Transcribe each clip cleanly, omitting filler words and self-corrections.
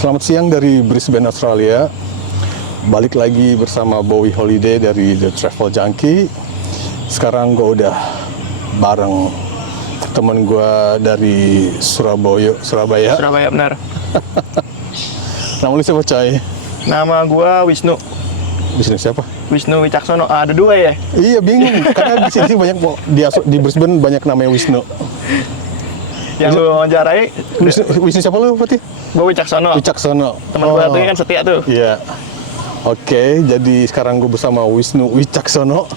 Selamat siang dari Brisbane, Australia. Balik lagi bersama Bowie Holiday dari The Travel Junkie. Sekarang gue udah bareng temen gue dari Surabaya. Surabaya benar. Nama lu siapa, Coy? Nama gua Wisnu. Wisnu siapa? Wisnu Wicaksono. Ada dua ya? Iya, bingung. Karena di sini banyak di Brisbane banyak namanya Wisnu. Yang lu wawancarai Wisnu siapa lu, berarti? gua Wicaksono. Wicaksono. Temen gua tuh kan setia tuh. Iya. Oke, jadi sekarang gue bersama Wisnu Wicaksono.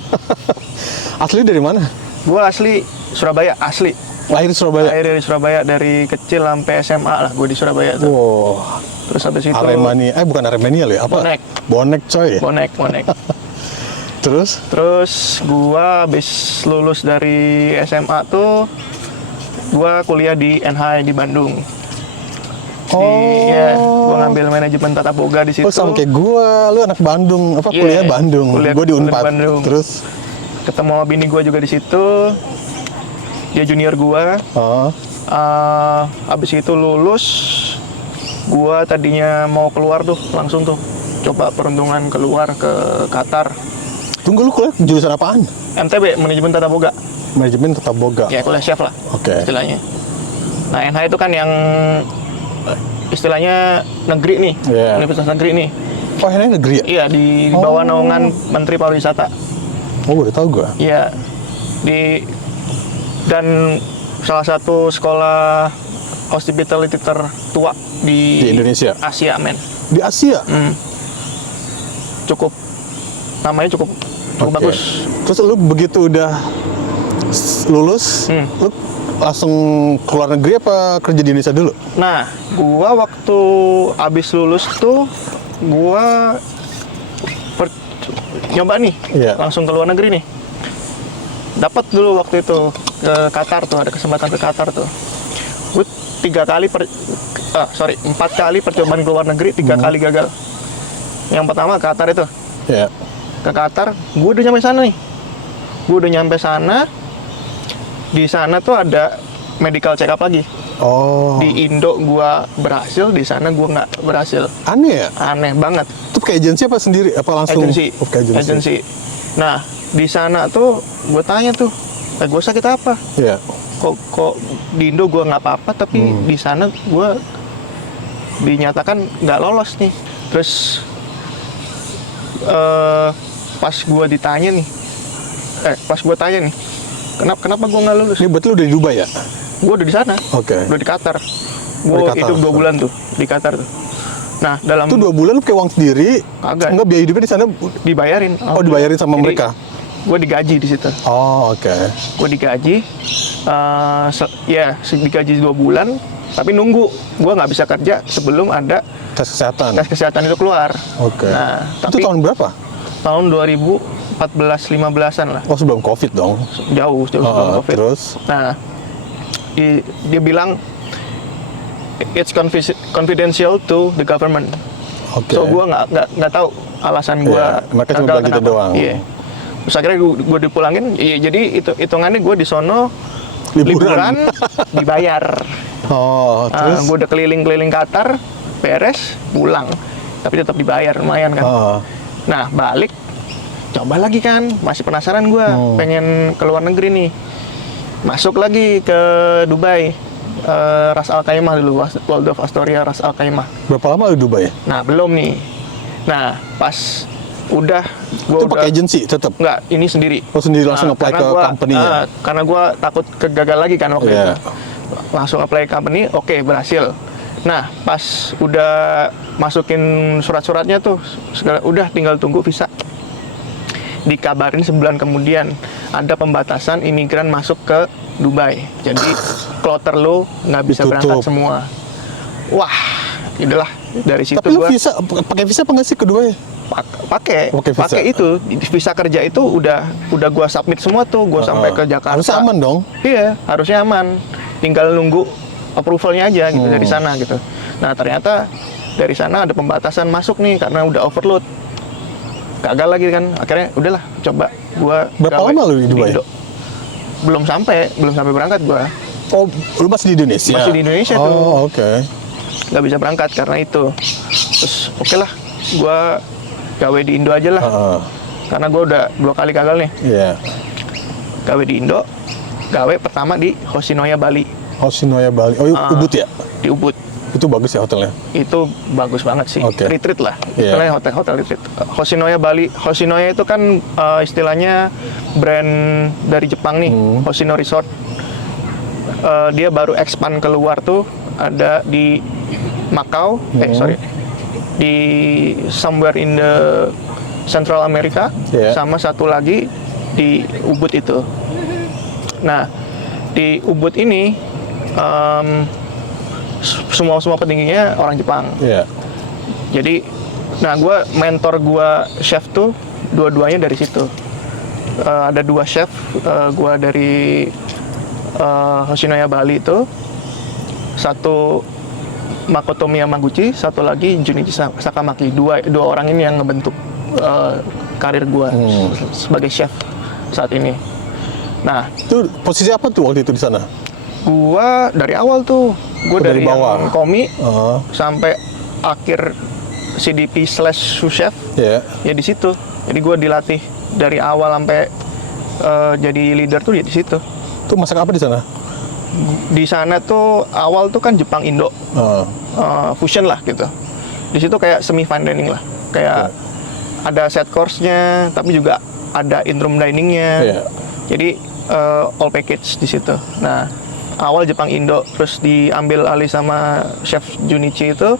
Asli dari mana? Gua asli Surabaya, asli. Lahir di Surabaya. Lahir dari Surabaya, dari kecil sampai SMA lah gua di Surabaya tuh. Wow. Terus habis itu Aremania, bukan Aremania lo ya? Apa? Bonek. Bonek, coy. Bonek. Terus gua habis lulus dari SMA tuh gua kuliah di NH di Bandung. Iya, gua ngambil manajemen tata boga di situ. Oh, sama kayak gua, lu anak Bandung, Iya, kuliah Bandung. Gua di kuliah Unpad. Bandung. Terus Ketemu sama bini gua juga di situ. Dia junior gua. Abis itu lulus, gua tadinya mau keluar tuh, langsung tuh coba peruntungan keluar ke Qatar. tunggu, lu kuliah jurusan apaan? MTB, manajemen tata boga. Manajemen tata boga. Ya, kuliah chef lah. Oke. Istilahnya. Nah, NH itu kan yang istilahnya negeri nih, Iya. universitas negeri nih. Oh, ini negeri ya? Iya, di bawah naungan Menteri Pariwisata. Oh, udah tahu gua. Iya, dan salah satu sekolah hospitality tertua Di Indonesia? Asia, men. Di Asia? Namanya cukup Oke. bagus. Terus lu begitu udah lulus, lu langsung keluar negeri apa kerja di Indonesia dulu? Nah, gua waktu abis lulus tuh gua nyoba nih, Iya. langsung ke luar negeri nih. Dapat dulu waktu itu ke Qatar tuh, ada kesempatan ke Qatar tuh. Gue 4 kali percobaan ke luar negeri, 3 kali gagal. Yang pertama ke Qatar itu. Iya. Ke Qatar, gue udah nyampe sana nih. Gue udah nyampe sana. Di sana tuh ada medical check up lagi. Oh. Di Indo gua berhasil, di sana gua nggak berhasil. Aneh ya? Aneh banget. Itu pakai agensi apa sendiri? Apa langsung? Agensi. Oh, pakai agensi. Agensi. Nah, di sana tuh gue tanya tuh, gue sakit apa? Iya. Kok di Indo gue nggak apa-apa, tapi di sana gue dinyatakan nggak lolos nih. Terus pas gue ditanya nih, pas gue tanya nih, kenapa gue nggak lulus? Ini berarti lu udah di Dubai ya? Gue udah di sana, Oke. udah di Qatar. Oh, Gue di Qatar. hidup 2 bulan tuh di Qatar tuh. Nah, dalam Itu 2 bulan lu pakai uang sendiri? Kagak. Enggak, biaya hidupnya di sana? dibayarin. Oh, dibayarin sama mereka? Gue digaji di situ. Oh, oke. Gue digaji, digaji 2 bulan, tapi nunggu. Gue nggak bisa kerja sebelum ada Tes kesehatan? tes kesehatan itu keluar. Oke. Nah, Itu tapi tahun berapa? tahun 2014-15an lah. Oh, sebelum COVID dong? Jauh sebelum COVID. Terus? Nah, dia bilang, it's confidential to the government. Oke. So, gue nggak tahu alasan gue Iya, mereka cuma bilang gitu doang. Iya. Terus akhirnya gue dipulangin. Iya, jadi hitungannya gue di sono liburan dibayar. Oh, terus? Gue udah keliling-keliling Qatar, beres, pulang. Tapi tetap dibayar, lumayan kan. Nah, balik, coba lagi kan. Masih penasaran gue, pengen ke luar negeri nih. Masuk lagi ke Dubai. Ras Al Khaimah dulu, Waldorf Astoria Ras Al Khaimah. Berapa lama lu di Dubai? Nah, belum nih. Nah, pas udah Itu pakai agensi tetap? Enggak, ini sendiri. Oh, sendiri langsung apply karena ke company-nya? Karena gue takut kegagal lagi kan waktu Iya. itu. Langsung apply company, oke, berhasil. Nah, pas udah masukin surat-suratnya tuh, udah tinggal tunggu visa. Dikabarin sebulan kemudian ada pembatasan imigran masuk ke Dubai. Jadi kloter lo nggak bisa Ditutup. berangkat semua. Wah, udahlah dari situ Tapi lu gua visa, pakai visa apa nggak sih kedua ya? pakai itu visa kerja itu udah gua submit semua tuh, gua sampai ke Jakarta. Harus aman dong? Iya, harusnya aman. Tinggal nunggu approval-nya aja gitu dari sana gitu. Nah, ternyata dari sana ada pembatasan masuk nih karena udah overload. Gagal lagi kan. Akhirnya udahlah, coba gua Berapa gawe lama lu di Dubai? Indo. Belum sampai berangkat gua. Oh, lu masih di Indonesia? Masih di Indonesia tuh. Oh, oke. nggak bisa berangkat karena itu. Terus oke lah, gue gawe di Indo aja lah. Karena gue udah 2 kali gagal nih. Iya. Gawe di Indo, gawe pertama di Hoshinoya Bali. Hoshinoya Bali. Oh, Ubud ya? Di Ubud. Itu bagus ya hotelnya? Itu bagus banget sih. Oke. Retreat lah. Iya. Istilahnya hotel retreat. Hoshinoya Bali. Hoshinoya itu kan istilahnya brand dari Jepang nih. Hoshino Resort. Dia baru expand keluar tuh, ada di Macau. Di somewhere in the Central America. Iya. Sama satu lagi di Ubud itu. Nah, di Ubud ini semua petingginya orang Jepang. Iya. Jadi, nah mentor gue chef tuh dua-duanya dari situ. Ada 2 chef, gue dari Hoshinoya Bali itu, satu Makoto Miyamaguchi, satu lagi Junichi Sakamaki. Dua orang ini yang ngebentuk karir gue sebagai chef saat ini. Nah, Itu posisi apa tuh waktu itu di sana? gua dari awal tuh, Dari dari bawah. yang komi Oh, sampai akhir CDP/sous chef iya. ya di situ. Jadi gua dilatih dari awal sampai jadi leader tuh ya di situ. Itu masak apa di sana? Di sana tuh awal tuh kan Jepang Indo fusion lah gitu. Di situ kayak semi fine dining lah, kayak ada set course-nya, tapi juga ada in-room diningnya. Iya. Jadi all package di situ. Nah, awal Jepang Indo, terus diambil alih sama chef Junichi itu,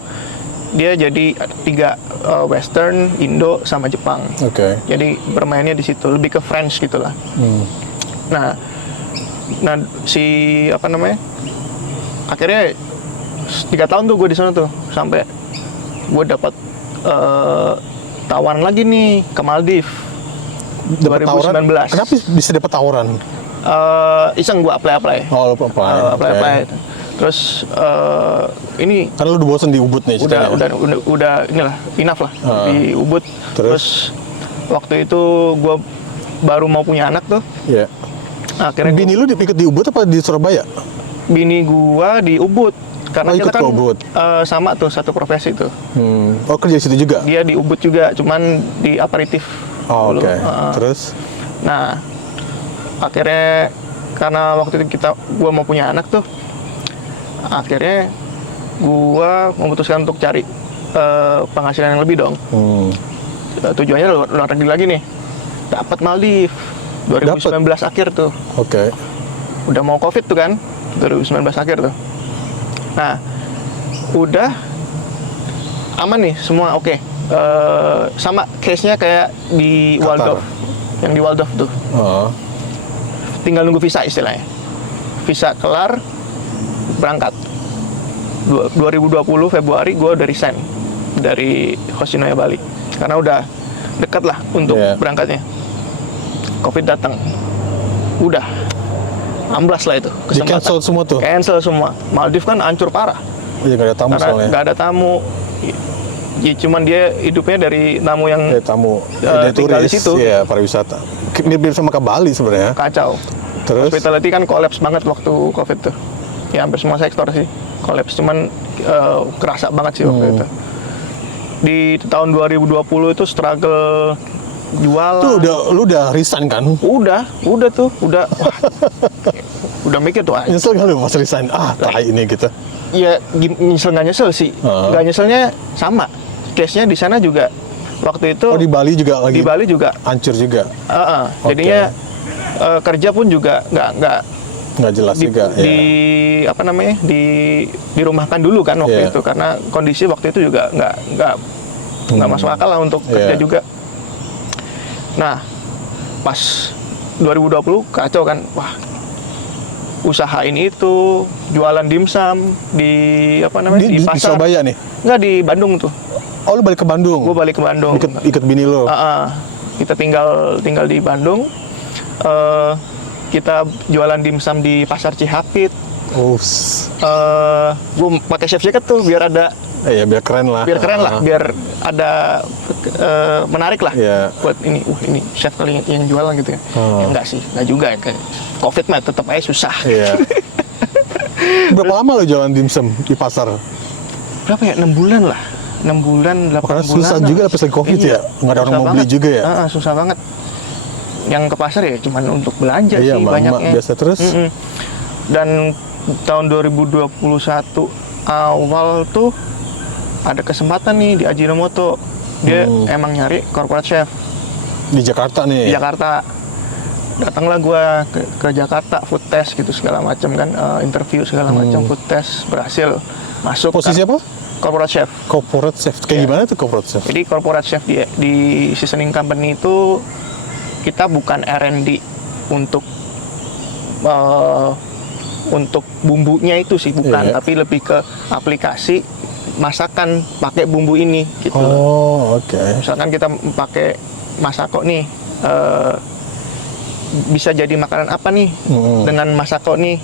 dia jadi 3 Western, Indo, sama Jepang. Oke. Jadi bermainnya di situ, lebih ke French gitulah. Nah si apa namanya? Akhirnya 3 tahun tuh gue di sana tuh, sampai gue dapat tawaran lagi nih ke Maldives. Dapat tawaran? 2019. Kenapa bisa dapat tawaran? Iseng gue apply. Oh, lu apply. Apply. Terus ini Kan lu udah bosen di Ubud nih ceritanya. udah inilah enough lah di Ubud. Terus? Waktu itu gue baru mau punya anak tuh. Iya. Akhirnya Bini lu ikut di Ubud apa di Surabaya? bini gue di Ubud. Karena Oh, kita ikut kan ke Ubud. sama tuh, satu profesi tuh. Oh, kerja di situ juga? Dia di Ubud juga, cuman di aperitif. Oh, dulu. oke. Terus? Nah, akhirnya karena waktu itu gue mau punya anak tuh, akhirnya gue memutuskan untuk cari penghasilan yang lebih dong. Tujuannya luar negeri lagi nih. Dapat Maldives 2019 akhir tuh. Oke. Udah mau COVID tuh kan, 2019 akhir tuh. Nah, udah aman nih semua, oke. Sama case-nya kayak di Qatar. Waldorf, yang di Waldorf tuh. Tinggal nunggu visa istilahnya. Visa kelar, berangkat. 2020 Februari gue udah resign dari Hoshinoya Bali. Karena udah dekat lah untuk berangkatnya. COVID datang. Udah. Amblas lah itu kesempatan. Di-cancel semua tuh? Cancel semua. Maldives kan hancur parah. Iya, nggak ada tamu Karena soalnya. nggak ada tamu. Ya, cuman dia hidupnya dari tamu yang Tamu. tinggal turis, di situ. Iya, pariwisata. Mirip sama ke Bali sebenarnya. Kacau. Terus? Hospitality kan kolaps banget waktu COVID tuh. Ya hampir semua sektor sih kolaps. Cuman kerasa banget sih waktu itu. Di tahun 2020 itu struggle jualan. Tuh lu udah resign kan? Udah tuh, udah udah mikir tuh. Nyesel nggak lu pas resign? Tai ini gitu. Ya nyesel nggak nyesel sih. Nggak nyeselnya sama. Case-nya di sana juga waktu itu. Oh, di Bali juga lagi. Di Bali juga. Hancur juga. Jadinya kerja pun juga nggak jelas juga. Apa namanya, dirumahkan dulu kan waktu itu, karena kondisi waktu itu juga nggak masuk akal lah untuk kerja juga. Nah, pas 2020 kacau kan, wah, usahain itu, jualan dimsum di apa namanya, di Di pasar. Surabaya nih? Nggak, di Bandung tuh. Oh, lu balik ke Bandung? Gue balik ke Bandung. Ikut bini lu? Kita tinggal di Bandung. Kita jualan dimsum di pasar Cihapit. Gue pakai chef jacket tuh biar ada. Iya, biar keren lah. Biar ada menarik lah. Buat ini chef kali yang jualan gitu ya. Ya enggak sih, enggak juga ya. COVID mah tetap aja susah. Iya. Berapa lama lo jualan dimsum di pasar? berapa ya, 6 bulan lah, 6 bulan 8 Karena bulan susah juga pas lagi COVID ya, nggak ada orang susah mau beli banget. juga ya. Susah banget. Yang ke pasar ya cuman untuk belanja Iya, sih emak-emak banyaknya. biasa terus. Dan tahun 2021 awal tuh ada kesempatan nih di Ajinomoto. Dia emang nyari corporate chef Di Jakarta di nih. Jakarta. Datanglah gua ke Jakarta, food test gitu segala macam kan, interview segala macam, food test berhasil masuk. Posisi apa? Corporate chef. Corporate chef. Kayak gimana tuh corporate chef? Jadi corporate chef di seasoning company itu kita bukan R&D untuk bumbunya itu sih, bukan, Iya. tapi lebih ke aplikasi masakan pakai bumbu ini gitu loh. Oh, oke. Misalkan kita pakai masako nih, bisa jadi makanan apa nih dengan masako nih,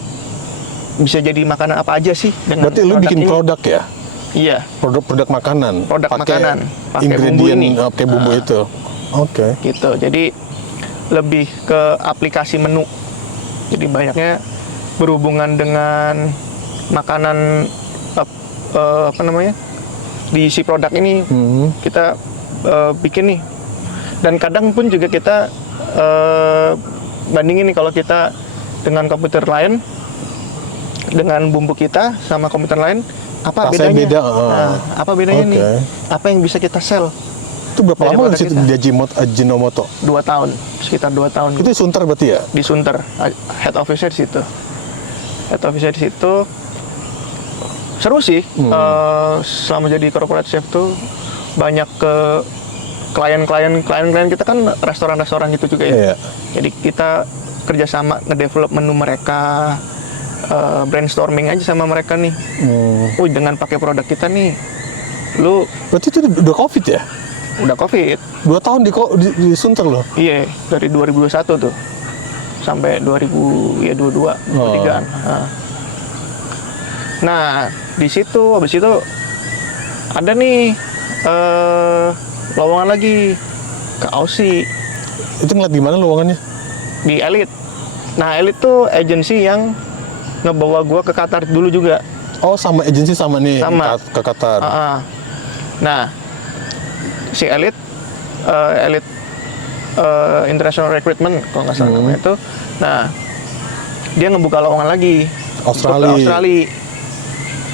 bisa jadi makanan apa aja sih dengan Berarti lu bikin ini. produk ya? Iya, Produk makanan. Produk makanan, pakai bumbu ingredient, ini. pakai bumbu itu. Oke. gitu. Jadi lebih ke aplikasi menu. Jadi banyaknya berhubungan dengan makanan, apa namanya, di si produk ini kita bikin nih. Dan kadang pun juga kita bandingin nih, kalau kita dengan komputer lain, dengan bumbu kita sama komputer lain, apa Rasanya bedanya? beda, Nah, apa bedanya nih? Oke. Apa yang bisa kita sell? Itu berapa lama Daripada di situ kita. di Ajinomoto? 2 tahun, sekitar 2 tahun. Itu Sunter berarti ya? Di Sunter, head office di situ. Head office di situ seru sih. Selama jadi corporate chef tuh banyak ke klien kita kan restoran gitu juga ya. Iya. Jadi kita kerjasama ngedevelop menu mereka, brainstorming aja sama mereka nih. Dengan pakai produk kita nih, lu Berarti itu udah COVID ya? udah COVID. 2 tahun di Sunter loh. Iya, dari 2021 tuh sampai 2022, 23-an. Nah, di situ habis itu ada nih lowongan lagi ke Aussie Itu ngeliat di mana lowongannya? di Elite. Nah, Elite tuh agensi yang ngebawa gua ke Qatar dulu juga. Oh, sama agensi sama nih Sama. ke Qatar. Nah, si Elite International Recruitment kalau nggak salah namanya itu. Nah, dia ngebuka lowongan lagi Australia. untuk ke Australia.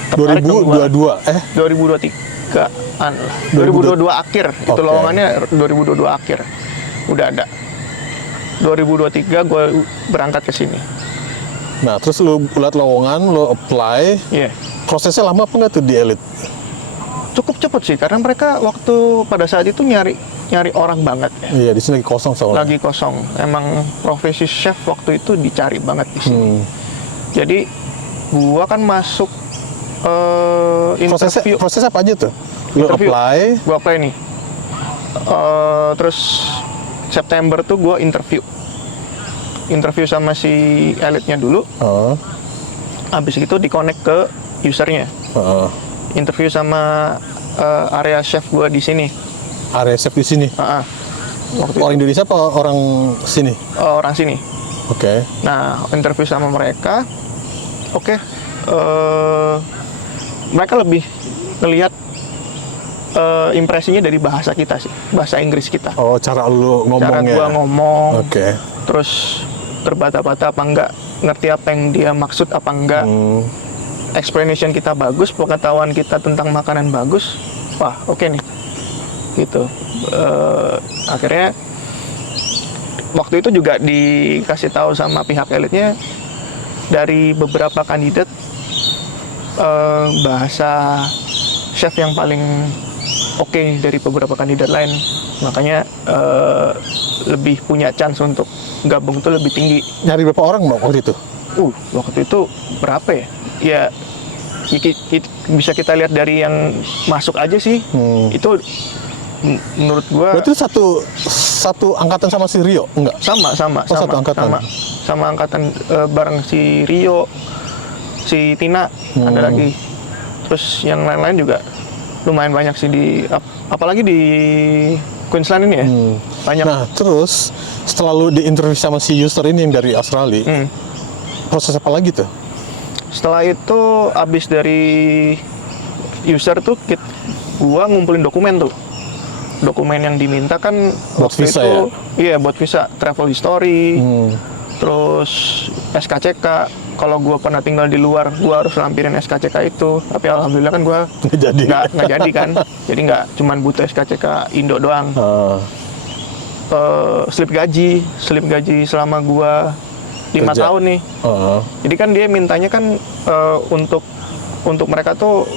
Tertarik dong gua. 2022 2023-an lah. 2022 akhir. Itu Oke. lowongannya 2022 akhir. Udah ada. 2023 gue berangkat ke sini. Nah, terus lu lihat lowongan, lu apply. Iya. Prosesnya lama apa nggak tuh di Elite? Cukup cepet sih, karena mereka waktu pada saat itu nyari orang banget ya. Iya, di sini lagi kosong soalnya. Lagi kosong. Emang profesi chef waktu itu dicari banget di sini. Jadi gua kan masuk interview. Proses apa aja tuh? Lu Interview. apply. Gua apply nih. Terus September tuh gua interview sama si Elite-nya dulu. Habis itu di-connect ke usernya. Interview sama area chef gua di sini. Area chef di sini. Waktu Orang Indonesia apa orang sini? orang sini. Oke. Nah, interview sama mereka. Oke. Mereka lebih ngelihat impresinya dari bahasa kita sih, bahasa Inggris kita. Oh, cara lu ngomongnya. Cara gua ngomong. Oke. Terus terbata-bata apa enggak, ngerti apa yang dia maksud apa enggak. Explanation kita bagus, pengetahuan kita tentang makanan bagus. Wah, oke nih. Gitu. Akhirnya waktu itu juga dikasih tahu sama pihak Elite-nya, dari beberapa kandidat bahasa chef yang paling oke dari beberapa kandidat lain, makanya lebih punya chance untuk gabung itu lebih tinggi. Nyari berapa orang Bang, waktu itu? Waktu itu berapa ya? Ya bisa kita lihat dari yang masuk aja sih. Itu menurut gua Berarti itu satu angkatan sama si Rio? Enggak? sama satu angkatan. sama angkatan bareng si Rio, si Tina, ada lagi. Terus yang lain-lain juga lumayan banyak sih apalagi di Queensland ini ya. Banyak. Nah, terus setelah lu di-interview sama si user ini yang dari Australia, proses apa lagi tuh? Setelah itu, abis dari user tuh gua ngumpulin dokumen tuh. Dokumen yang diminta kan Buat waktu visa itu, ya? iya buat visa, travel history, terus SKCK. Kalau gua pernah tinggal di luar, gua harus lampirin SKCK itu. Tapi alhamdulillah kan gua Nggak jadi. nggak jadi kan. Jadi nggak cuman butuh SKCK Indo doang. Slip gaji selama gua 5 Kerja. tahun nih. Jadi kan dia mintanya kan untuk mereka tuh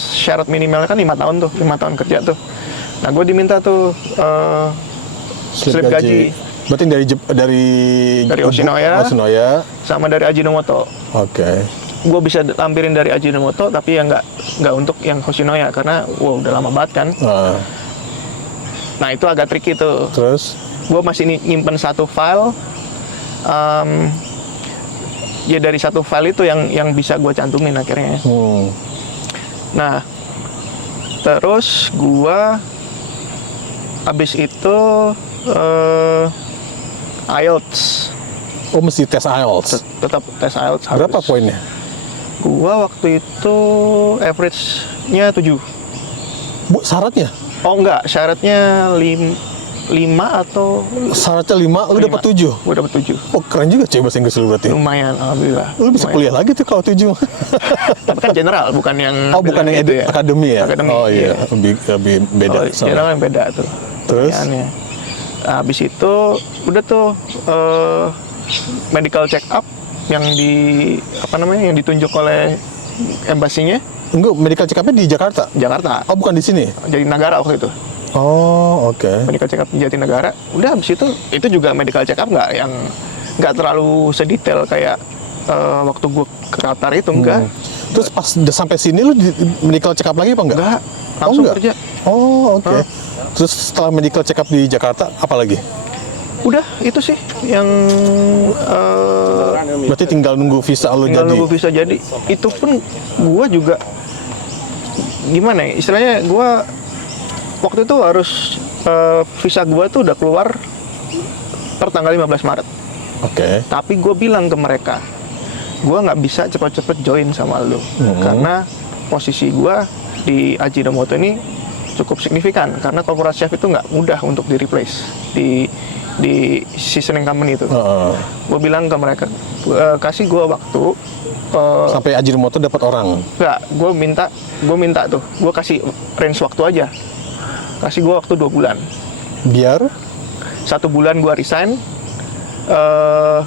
syarat minimalnya kan 5 tahun tuh, 5 tahun kerja tuh. Nah, gue diminta tuh slip gaji. Berarti dari Yoshinoya sama dari Ajinomoto. Oke. Gue bisa lampirin dari Ajinomoto, tapi ya nggak untuk yang Yoshinoya karena udah lama banget kan. Nah, itu agak tricky tuh. Terus? Gue masih nyimpen satu file. Ya dari satu file itu yang bisa gue cantumin akhirnya. Nah, terus gue abis itu IELTS. Oh, mesti tes IELTS. Tetap tes IELTS harus. Berapa poinnya? Gue waktu itu average-nya 7. Bu, syaratnya? Oh enggak, syaratnya 5 atau Syaratnya 5, lu dapat 7. Gue dapat 7. Oh, keren juga coba bahasa Inggris lu berarti. Lumayan, alhamdulillah. Lu bisa Lumayan. kuliah lagi tuh kalau 7. Tapi kan general, bukan yang Bukan yang itu ya. akademi ya? Akademi, Oh iya, lebih beda. Kalau general yang beda tuh. Terus? pertanyaannya. Nah, habis itu udah tuh medical check up yang yang ditunjuk oleh embasinya. Enggak, medical check up-nya di Jakarta? Jakarta. Oh, bukan di sini? Jadi Nagara waktu itu. Oh, oke. Medical check up di Jatinegara. Udah habis itu juga medical check up nggak terlalu sedetail kayak waktu gue ke Qatar itu enggak. Terus pas udah sampai sini lu di medical check up lagi apa enggak? Enggak, langsung enggak? kerja. Oh, oke. Terus setelah medical check up di Jakarta apa lagi? Udah, itu sih yang Berarti tinggal nunggu visa lu tinggal jadi. nunggu visa jadi. Itu pun gue juga gimana ya? Istilahnya gue waktu itu harus visa gue tuh udah keluar per tanggal 15 Maret. Oke. Tapi gue bilang ke mereka, gue nggak bisa cepet-cepet join sama lo karena posisi gue di Ajinomoto ini cukup signifikan karena corporate chef itu nggak mudah untuk di replace di seasoning company itu. Gue bilang ke mereka, kasih gue waktu Sampai Ajinomoto dapat orang. nggak, gue minta tuh, gue kasih range waktu aja, kasih gue waktu 2 bulan. Biar 1 bulan gue resign. 1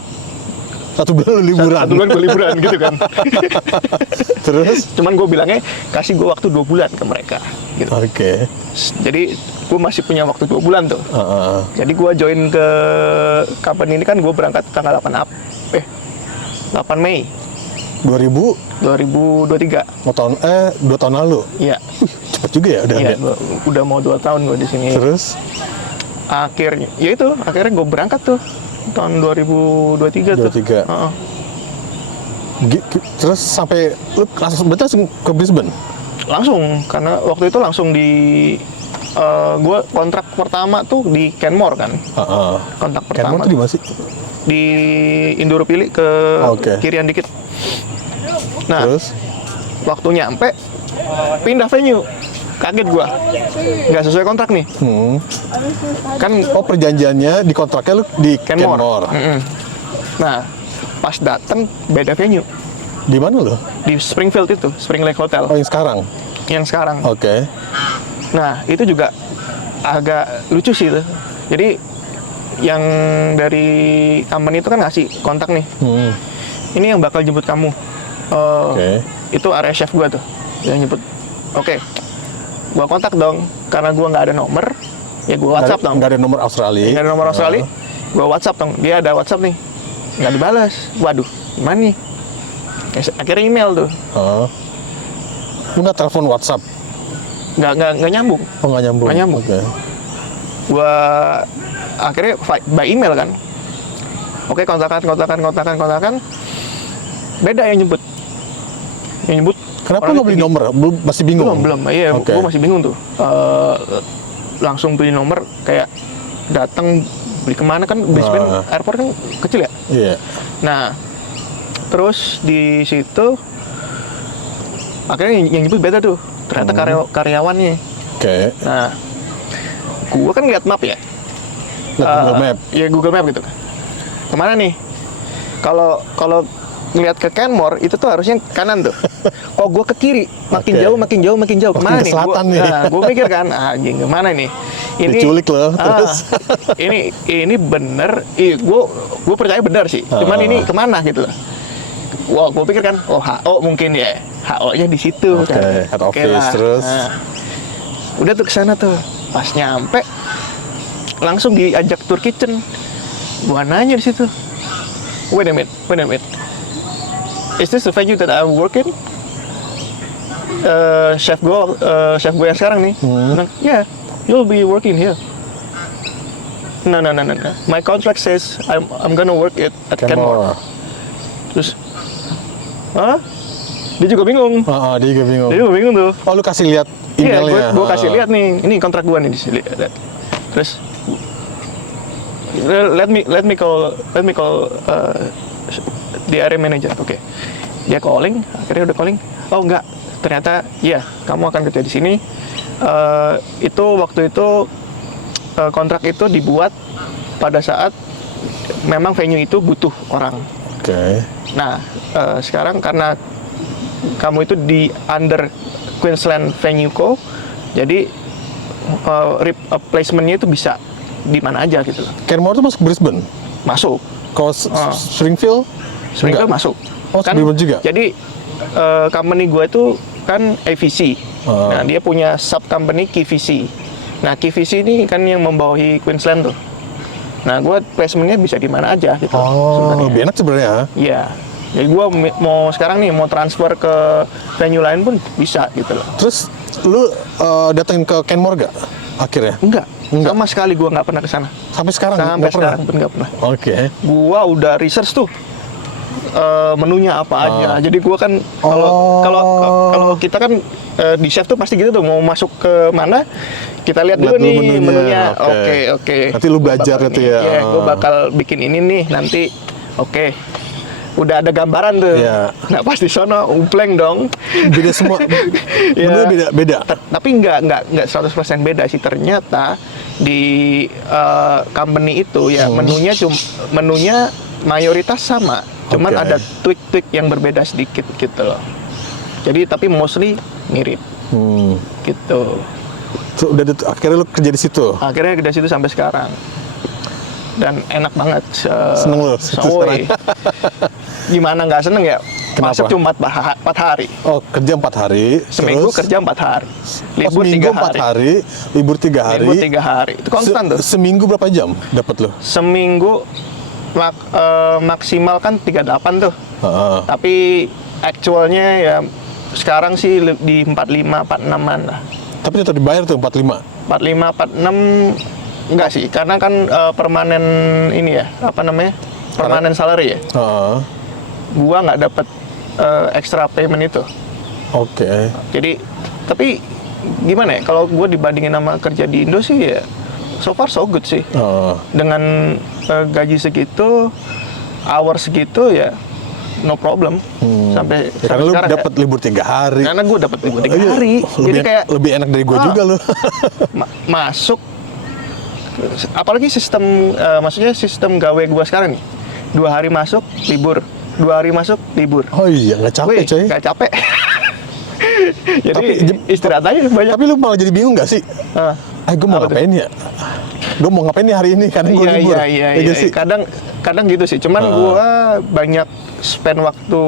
bulan lu liburan. 1 bulan gue liburan gitu kan. Terus? Cuman gue bilangnya kasih gue waktu 2 bulan ke mereka gitu. Oke. Jadi gue masih punya waktu 2 bulan tuh. Uh-uh. Jadi gue join ke company ini kan gue berangkat tanggal 8 Mei 2023. Mau tahun 2 tahun lalu. Iya. Cepet juga ya udah. Iya, ada. udah mau 2 tahun gue di sini. Terus? Akhirnya gue berangkat tuh tahun 2023 tuh. 23. Terus sampai lu langsung ke Brisbane? Langsung, karena waktu itu langsung gue kontrak pertama tuh di Kenmore kan. Kontrak pertama Kenmore tuh di mana sih? di Indorapili ke kirian dikit. Nah, terus waktu nyampe pindah venue, kaget gua, nggak sesuai kontrak nih. Kan perjanjiannya di kontraknya lu di Kenmore. Nah, pas datang beda venue. Di mana lo? Di Springfield itu, Spring Lake Hotel. Oh, yang sekarang? Yang sekarang. Oke. Nah, itu juga agak lucu sih itu. Jadi yang dari company itu kan ngasih kontak nih. Ini yang bakal jemput kamu. Itu area chef gua tuh yang jemput. Oke. Gua kontak dong, karena gua nggak ada nomor. Ya gua WhatsApp dong. Nggak ada nomor Australia. Nggak ada nomor Australia. Gua WhatsApp dong. Dia ada WhatsApp nih. Nggak dibalas. Waduh, gimana nih? Akhirnya email tuh. Lu nggak telepon WhatsApp? Nggak nyambung. Oh, nggak nyambung. Nggak nyambung. Oke. Gua akhirnya by email kan. Oke, kontakan. Beda yang nyebut. Kenapa nggak beli nomor? Masih bingung? Belum. Iya, Okay. gue masih bingung tuh. Langsung beli nomor, kayak datang beli kemana kan? Brisbane airport kan kecil ya. Iya. Nah, terus di situ Akhirnya yang jemput beda tuh. Ternyata karyawannya. Oke. Nah, gua kan lihat map ya. Google Map. Ya Google Map gitu. Kemana nih? Kalau ngelihat ke Kenmore itu tuh harusnya kanan tuh. Kok gue ke kiri, makin Oke. jauh, makin jauh, makin jauh. Kemana Makin ke nih? selatan nih. Nah, gue mikir kan, anjing kemana nih? Diculik loh, terus. ini bener. Gue percaya benar sih. Cuman ini kemana gitu? Wah, gue pikir kan, oh HO mungkin ya. HO-nya di situ. Oke, kan. head Oke office, lah. terus? Nah, udah tuh kesana tuh. Pas nyampe, langsung diajak tour kitchen. Gua nanya di situ. Wait a minute. Is this the venue that I work in? Chef gue yang sekarang nih. Bilang, yeah, you'll be working here. No. My contract says I'm gonna work it at Kenmore. Terus, hah? Dia juga bingung. Dia juga bingung. Dia juga bingung tuh. Oh, lu kasih lihat Iya, emailnya. gue kasih lihat nih. Ini kontrak gue nih di sini. Terus, let me call the area manager. Oke. Dia calling, akhirnya udah calling. Oh enggak, ternyata iya, kamu akan kerja di sini. Waktu itu kontrak itu dibuat pada saat memang venue itu butuh orang. Oke. Nah, sekarang karena kamu itu di under Queensland Venue Co, jadi placement-nya itu bisa di mana aja gitu. Kenmore tuh masuk Brisbane? Masuk. Kalau Springfield? Springfield Enggak? masuk. Oh, Brisbane juga? Jadi company gue itu kan AVC. Nah, dia punya sub company KVC. Nah, KVC ini kan yang membawahi Queensland tuh. Nah, gue placementnya bisa di mana aja gitu. Oh, lebih enak sebenarnya. Iya. Jadi gue mau sekarang nih mau transfer ke venue lain pun bisa gitu loh. Terus lu datengin ke Kenmore gak akhirnya? Enggak. Enggak. Sama sekali gue nggak pernah ke sana. Sampai sekarang? Sampai nggak pernah? sekarang pun nggak pernah. Oke. Gua udah research tuh menunya apa aja. Jadi gua kan kalau kita kan di chef tuh pasti gitu tuh, mau masuk ke mana kita lihat dulu nih menunya. Oke. Nanti lu belajar gitu ya. Iya, gua bakal bikin ini nih nanti. Oke. Udah ada gambaran tuh. Iya. Nah, pas di sono umpleng dong. Beda semua. Ya. Bener beda. Tapi nggak 100% beda sih, ternyata di company itu ya menunya mayoritas sama, cuman Oke. ada tweak yang berbeda sedikit gitu loh. Jadi tapi mostly mirip gitu. So, akhirnya lu kerja di situ. Akhirnya dari situ sampai sekarang dan enak banget. Seneng lu situ sekarang? Gimana nggak seneng ya? Kenapa? Masuk cuma 4 hari. Oh, kerja 4 hari. Seminggu terus, kerja 4 hari. Libur seminggu 3 hari. 4 hari, libur 3 hari. Libur 3 hari. Itu konstan tuh. Seminggu berapa jam dapat lu? Seminggu maksimal kan 38 tuh. Tapi actualnya ya sekarang sih di 45, 46-an lah. Tapi tetap dibayar tuh 45? 45, 46 enggak sih, karena kan permanen ini ya, apa namanya? Permanen salary ya. Gua nggak dapet extra payment itu. Oke. Jadi, tapi gimana ya, kalau gue dibandingin sama kerja di Indo sih ya so far so good sih. Dengan gaji segitu, hour segitu ya no problem. Sampai Ya, karena lu sekarang dapat libur 3 hari. karena gue dapat libur 3 Iya, hari. Jadi kayak lebih enak dari gue juga lu. masuk, apalagi sistem maksudnya sistem gawe gue sekarang nih, 2 hari masuk libur, 2 hari masuk libur. Oh iya, nggak capek coy. Nggak capek. Jadi Tapi, istirahat aja banyak. Tapi lu malah jadi bingung nggak sih? Gue mau ngapain ya? Gue mau ngapain nih hari ini? Karena gue libur. Iya. sih? Kadang gitu sih. Cuman gue banyak spend waktu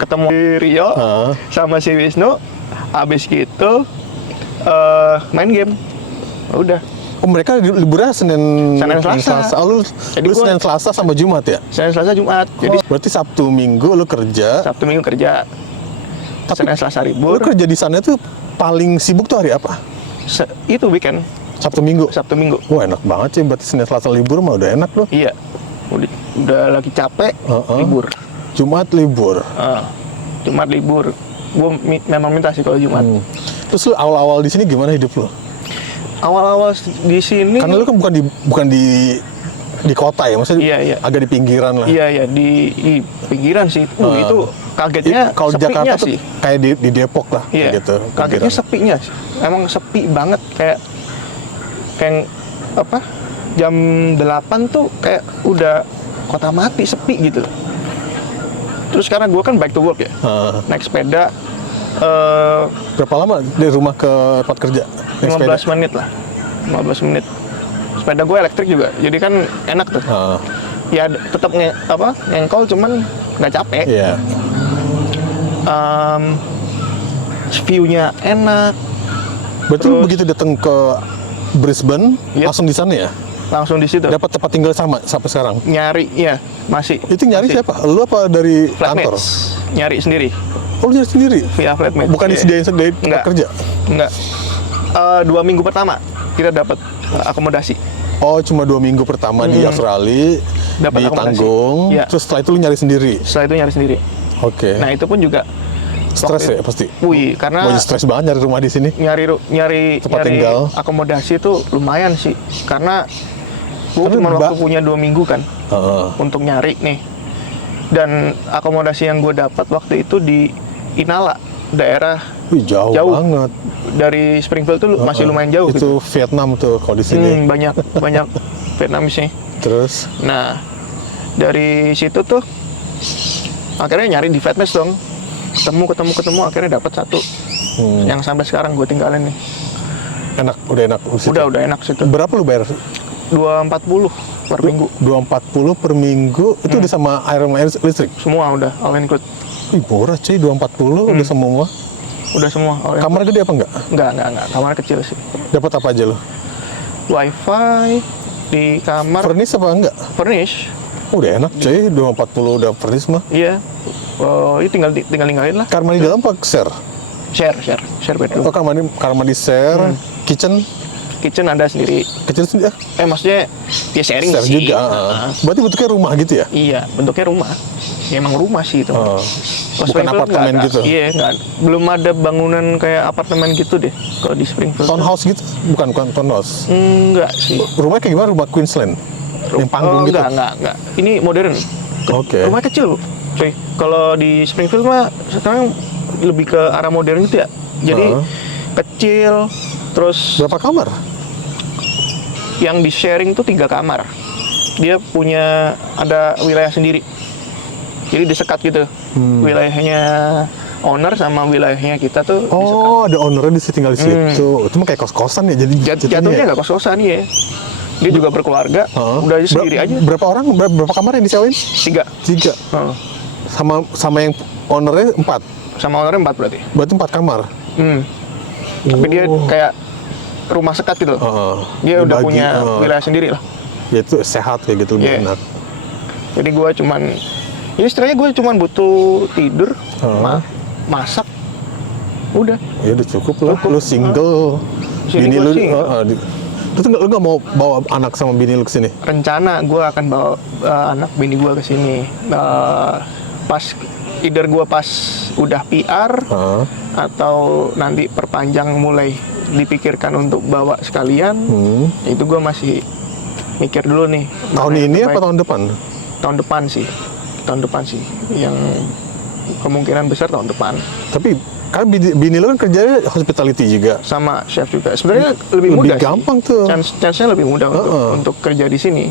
ketemu di Rio sama si Wisnu. Abis gitu main game. Udah. Oh, mereka liburnya Senin Selasa. Oh, lu Senin Selasa sama Jumat ya? Senin Selasa Jumat. Jadi Berarti Sabtu Minggu lu kerja. Sabtu Minggu kerja. Senin Selasa Lu libur. kerja di sana tuh paling sibuk tuh hari apa? Itu weekend. Sabtu Minggu. Wah, enak banget sih. Berarti Senin Selasa libur mah udah enak loh. Iya. Udah lagi capek, libur. Jumat libur. Jumat libur. Gue memang minta sih kalau Jumat. Terus lu awal-awal di sini gimana hidup lu? Awal-awal di sini Karena lu kan bukan di di kota ya, maksudnya Iya, iya. agak di pinggiran lah. Iya di pinggiran sih. Itu kagetnya Kalau di sepinya Jakarta tuh sih. kayak di Depok lah, Iya. kayak gitu. Kagetnya pinggiran. sepinya sih. Emang sepi banget kayak apa? Jam 8 tuh kayak udah kota mati, sepi gitu. Terus karena gue kan bike to work ya. Naik sepeda Berapa lama dari rumah ke tempat kerja? Naik 15 sepeda? menit lah. 15 menit. Sepeda gue elektrik juga. Jadi kan enak tuh. Ya tetap ngengkol cuman nggak capek. Iya. View-nya enak. Berarti lu begitu datang ke Brisbane, Yep. langsung di sana ya? Langsung di situ. Dapat tempat tinggal sama sampai sekarang? Nyari, ya masih. Itu nyari Masih. siapa? Lu apa dari kantor? Flatmates. Nyari sendiri Oh, lu nyari sendiri? via flatmate. Bukan Iya. disediain dari tempat Enggak. kerja? Enggak. 2 minggu pertama kita dapat akomodasi. Oh, cuma 2 minggu pertama di Australia, Dapat ditanggung, akomodasi. Iya. terus setelah itu lu nyari sendiri? Setelah itu nyari sendiri. Oke. Nah itu pun juga Stres waktu ya pasti? Wih, karena Wah, stres banget nyari rumah di sini. nyari Tempat tinggal. akomodasi itu lumayan sih, karena gue Karena cuma Mbak- waktu punya 2 minggu kan Heeh. untuk nyari nih. Dan akomodasi yang gue dapat waktu itu di Inala, daerah Wih, jauh Jauh. banget. dari Springfield tuh masih lumayan jauh Itu gitu. Vietnam tuh kalau di sini. Banyak Vietnamis nih. Terus, Nah dari situ tuh akhirnya nyari di Flatmates dong. Ketemu akhirnya dapat satu yang sampai sekarang gue tinggalin nih. enak, udah enak. di situ. Udah enak situ. Berapa lu bayar? 240 per minggu. 240 per minggu, itu udah sama air sama listrik? Semua udah all include. Ih, murah cuy, 240 udah semua. Udah semua all include. Kamar gede apa enggak? Enggak. Kamar kecil sih. Dapat apa aja lo? Wifi di kamar Furnish apa enggak? furnish. Udah enak cuy, 240 udah furnish mah. Iya. Ini tinggal ninggalin lah. Kamar di dalam apa share? Share bedroom. Oh, kamar mandi share, Kitchen ada sendiri. kecil sendiri ya? Maksudnya ya sharing Share sih. juga. Berarti bentuknya rumah gitu ya? Iya, bentuknya rumah. Ya, emang rumah sih itu. Oh. Kalau Bukan Springfield apartemen nggak, gitu? Iya, nggak. Belum ada bangunan kayak apartemen gitu deh kalau di Springfield. Townhouse gitu? Bukan townhouse. Enggak sih. Rumahnya kayak gimana? Rumah Queensland? Yang panggung gitu? Enggak. Ini modern. Oke. Rumah kecil, cuy. Kalau di Springfield mah sekarang lebih ke arah modern gitu ya. Jadi kecil, terus Berapa kamar? yang di sharing tuh 3 kamar. Dia punya ada wilayah sendiri. Jadi disekat gitu. Wilayahnya owner sama wilayahnya kita tuh disekat. Oh, ada ownernya di situ, tinggal di situ. Itu mah kayak kos-kosan ya, jadi Jatuhnya nggak kos-kosan ya. Dia juga berkeluarga, udah aja sendiri aja. Berapa orang? Berapa kamar yang disewain? 3. 3. Heeh. Sama yang ownernya 4. Sama ownernya 4 berarti. Berarti 4 kamar. Tapi dia kayak rumah sekat gitu. Dia udah Dibagi, punya wilayah sendiri lah. Ya itu sehat kayak gitu, Iya. enak. Jadi gue cuman, ya istilahnya gue cuman butuh tidur, masak, udah. Ya udah cukup lah. Cukup. Lu single. Sini Bini gua lu, single. lu tuh lu nggak mau bawa anak sama bini lu ke sini? Rencana gue akan bawa anak bini gue ke sini. Pas either gue pas udah PR atau nanti perpanjang mulai dipikirkan untuk bawa sekalian. Itu gue masih mikir dulu nih. Tahun mana yang ini apa terbaik. tahun depan? Tahun depan sih. Yang kemungkinan besar tahun depan. Tapi kan bini lu kan kerjanya hospitality juga. Sama chef juga. Sebenarnya lebih mudah sih. gampang tuh. Chance-nya lebih mudah untuk kerja di sini.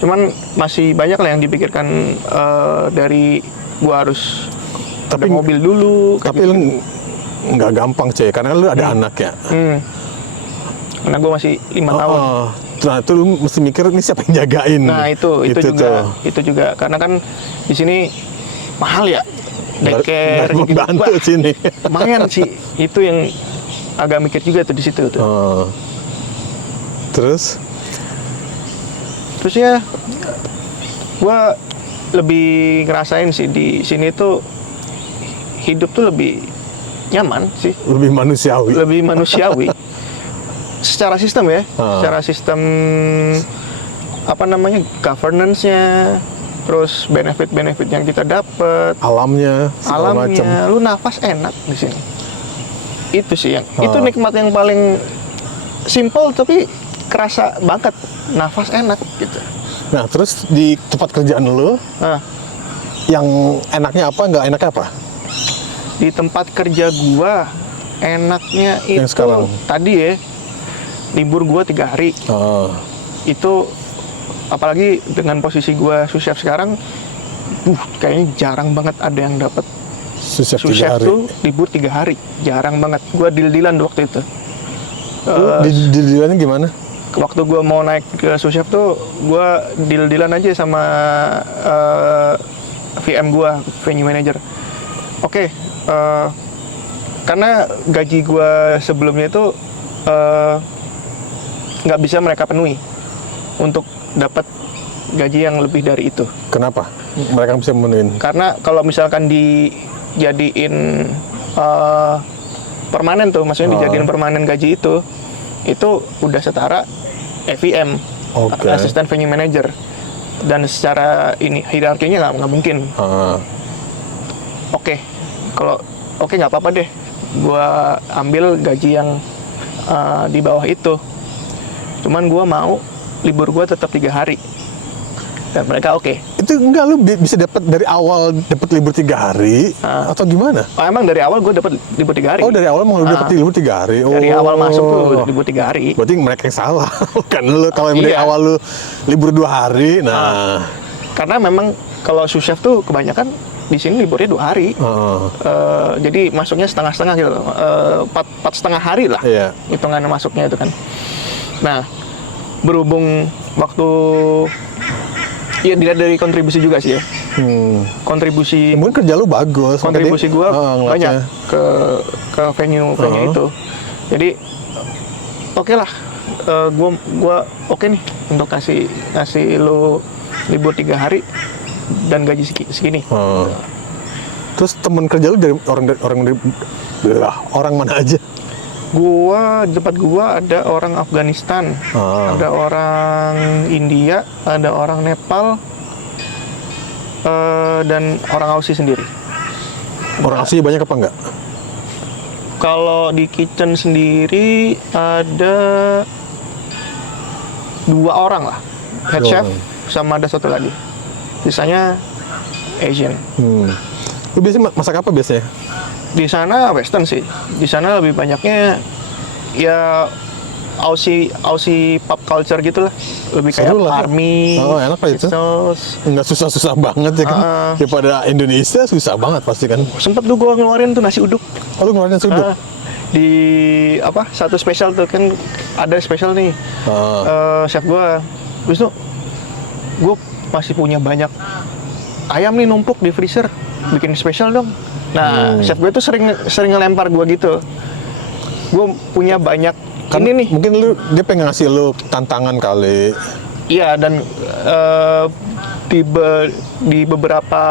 Cuman masih banyak lah yang dipikirkan dari gua harus ada mobil dulu. Tapi lu nggak gampang cuy, karena lu ada anak ya. Karena gua masih 5 tahun. Nah itu lu mesti mikir ini siapa yang jagain. Nah itu juga karena kan di sini mahal ya. Daycare gitu. Membantu Wah, sini. lumayan sih. Itu yang agak mikir juga tuh di situ tuh. Terus ya gue lebih ngerasain sih di sini tuh hidup tuh lebih nyaman sih, lebih manusiawi. secara sistem ya, secara sistem apa namanya governance-nya, terus benefit yang kita dapat, alamnya, macam. lu nafas enak di sini. Itu sih yang itu nikmat yang paling simple tapi kerasa banget, nafas enak gitu. Nah, terus di tempat kerjaan lu, Nah, yang enaknya apa, nggak enaknya apa? di tempat kerja gua enaknya Yang itu sekarang? tadi ya, libur gua 3 hari. Oh, Itu apalagi dengan posisi gua sous chef sekarang, kayaknya jarang banget ada yang dapat susah sous 3 chef hari. tuh libur 3 hari. Jarang banget. Gua deal-dealan waktu itu. Di gimana? Waktu gue mau naik ke sous chef tuh, gue deal-dealan aja sama VM gue, venue manager. Oke, karena gaji gue sebelumnya itu nggak bisa mereka penuhi untuk dapat gaji yang lebih dari itu. Kenapa? Mereka bisa memenuhin. Karena kalau misalkan dijadiin permanen tuh, maksudnya dijadiin permanen gaji itu udah setara EVM, Oke. asisten venue manager, dan secara ini hierarkinya nggak mungkin. Oke, kalau oke nggak apa-apa deh, gua ambil gaji yang di bawah itu. Cuman gua mau libur gua tetap 3 hari, dan mereka oke. Itu enggak, lu bisa dapat dari awal dapat libur 3 hari atau gimana? Oh, emang dari awal gue dapat libur 3 hari. Oh, dari awal mau lu dapat libur 3 hari. Oh. Dari awal masuk tuh libur 3 hari. Berarti mereka yang salah. Kan lu kalau dari Iya. awal lu libur 2 hari, nah. Karena memang kalau sous chef tuh kebanyakan di sini liburnya 2 hari. Jadi masuknya setengah-setengah gitu. 4,5 hari lah. Iya. Hitungan masuknya itu kan. Nah, berhubung waktu ya dilihat dari kontribusi juga sih ya. Kontribusi Mungkin kerja lu bagus. kontribusi gue banyak ke venue itu. Jadi oke lah, gue oke nih untuk kasih lo libur 3 hari dan gaji segini. Terus teman kerja lu dari orang mana aja? Depan gua ada orang Afghanistan, ada orang India, ada orang Nepal, dan orang Aussie sendiri. Orang Asia banyak apa enggak? Kalau di kitchen sendiri ada 2 orang lah, head chef sama ada 1 lagi. Sisanya Asian. Lu biasanya masak apa biasanya? Di sana Western sih. Di sana lebih banyaknya ya Aussie pop culture gitu lah. Lebih kayak Seru lah. Parmi, Oh, enak lah itu. Sizzles. Enggak susah-susah banget ya kan? Daripada Indonesia susah banget pasti kan? Sempet tuh gue ngeluarin tuh nasi uduk. Oh, lu ngeluarin sudut? Di satu spesial tuh kan ada spesial nih. Chef gue. Terus tuh gue masih punya banyak ayam nih numpuk di freezer. Bikin spesial dong. Nah, chef gue tuh sering ngelempar gue gitu. Gue punya banyak Kan ini nih. mungkin dia pengen ngasih lu tantangan kali. Iya, dan di beberapa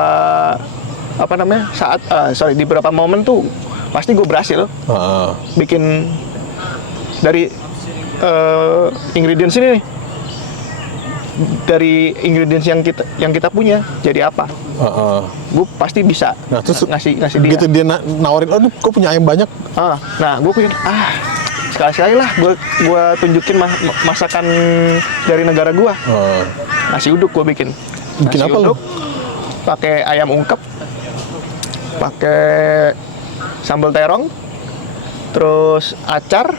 di beberapa momen tuh pasti gue berhasil bikin dari ingredients ini nih. Dari ingredients yang kita punya jadi apa? Gue pasti bisa ngasih dia. Begitu dia nawarin, oh gue punya ayam banyak. Nah, gue pikir sekali-sekali lah gue tunjukin masakan dari negara gue. Nasi uduk gue bikin. Bikin nasi apa uduk, pakai ayam ungkep, pakai sambal terong, terus acar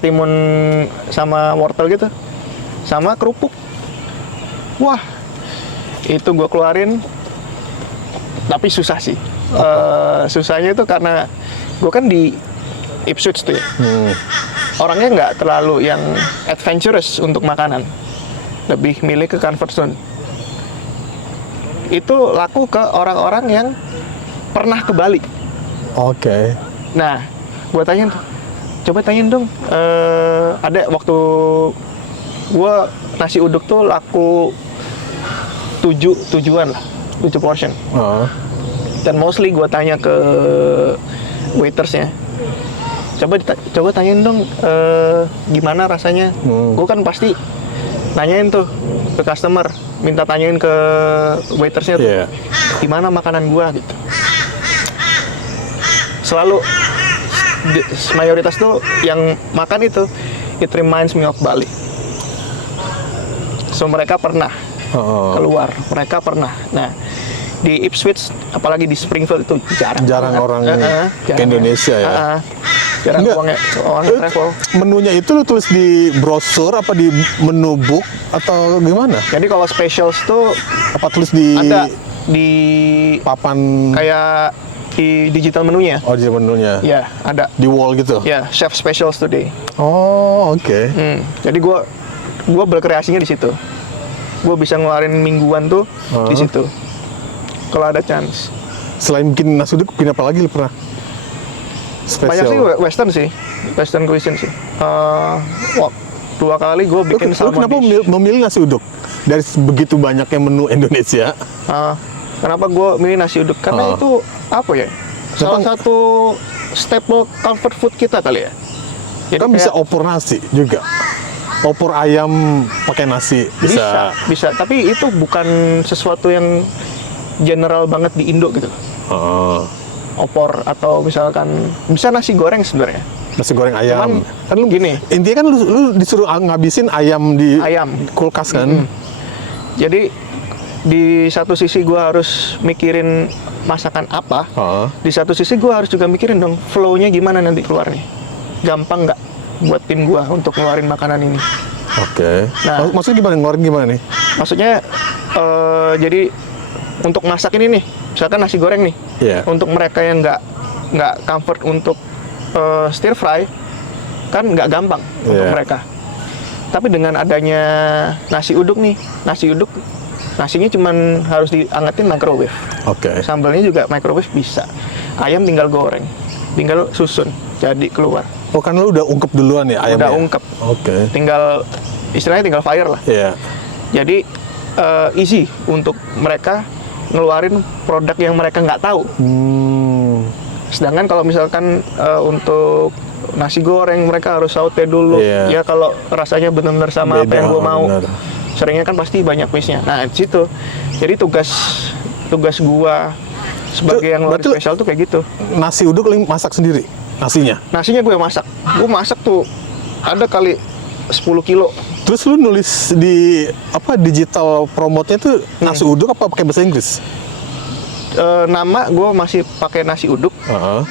timun sama wortel gitu, sama kerupuk. Wah, itu gue keluarin, tapi susah sih. Susahnya itu karena gue kan di Ipswich tuh ya. Orangnya nggak terlalu yang adventurous untuk makanan, lebih milih ke comfort zone. Itu laku ke orang-orang yang pernah ke Bali. Oke. Nah, gue tanyain tuh, coba tanyain dong, ada waktu gue nasi uduk tuh laku 7 portion. Dan mostly gue tanya ke waitersnya, coba tanyain dong gimana rasanya. Gue kan pasti nanyain tuh ke customer, minta tanyain ke waitersnya tuh, gimana makanan gue gitu. Selalu mayoritas tuh yang makan itu, it reminds me of Bali. So mereka pernah Oh. keluar, mereka pernah. Nah, di Ipswich, apalagi di Springfield itu jarang banget. Orang ke Jarang Indonesia ya. Jarang Enggak. orang travel. Menunya itu lu tulis di brosur apa di menu book atau gimana? Jadi kalau specials tuh Apa tulis di ada di papan? kayak di digital menunya. Oh, di menunya. Ya, ada. Di wall gitu. Ya, chef specials today. Oh, oke. Jadi gua berkreasinya di situ. Gue bisa ngeluarin mingguan tuh di situ. Kalau ada chance. Selain bikin nasi uduk, bikin apa lagi lu pernah? Banyak sih Spesial. western sih. Western cuisine sih. Wah, 2 kali gue Lu, bikin lu salmon kenapa dish. memilih nasi uduk dari begitu banyaknya menu Indonesia? Kenapa gue milih nasi uduk? Karena itu apa ya? Salah satu staple comfort food kita kali ya. Jadi Kan bisa kayak- opor nasi juga. Opor ayam pakai nasi bisa. Tapi itu bukan sesuatu yang general banget di Indo gitu. Oh, Opor atau misalkan bisa nasi goreng sebenarnya. nasi goreng ayam. Cuman Kan lu gini. intinya kan lu disuruh ngabisin ayam di Ayam. kulkas kan? Jadi di satu sisi gue harus mikirin masakan apa, Oh. di satu sisi gue harus juga mikirin dong flow-nya gimana nanti keluarnya. Gampang nggak buat tim gue untuk ngeluarin makanan ini? Oke. Nah. Maksudnya gimana? Ngeluarin gimana nih? Maksudnya jadi untuk masak ini nih, misalkan nasi goreng nih, Iya. untuk mereka yang nggak comfort untuk stir fry, kan nggak gampang untuk Iya. mereka. Tapi dengan adanya nasi uduk nih, nasinya cuman harus diangetin microwave. Oke. Sambalnya juga microwave bisa. Ayam tinggal goreng, tinggal susun, jadi keluar. Oh, kan lu udah ungkep duluan ya ayamnya? Udah ungkep. Oke. Tinggal istilahnya tinggal fire lah. Iya. Jadi easy untuk mereka ngeluarin produk yang mereka nggak tahu. Sedangkan kalau misalkan untuk nasi goreng mereka harus saute dulu. Iya. Ya kalau rasanya benar-benar sama apa Beda, yang gue mau. benar. Seringnya kan pasti banyak miss-nya. Nah, di situ. Jadi tugas gua sebagai yang ngeluarin berarti spesial tuh kayak gitu. Nasi uduk lu masak sendiri nasinya. Nasinya gue yang masak. Gue masak tuh ada kali 10 kilo. Terus lu nulis di apa digital promote-nya tuh nasi uduk apa pakai bahasa Inggris? Nama gue masih pakai nasi uduk. Heeh.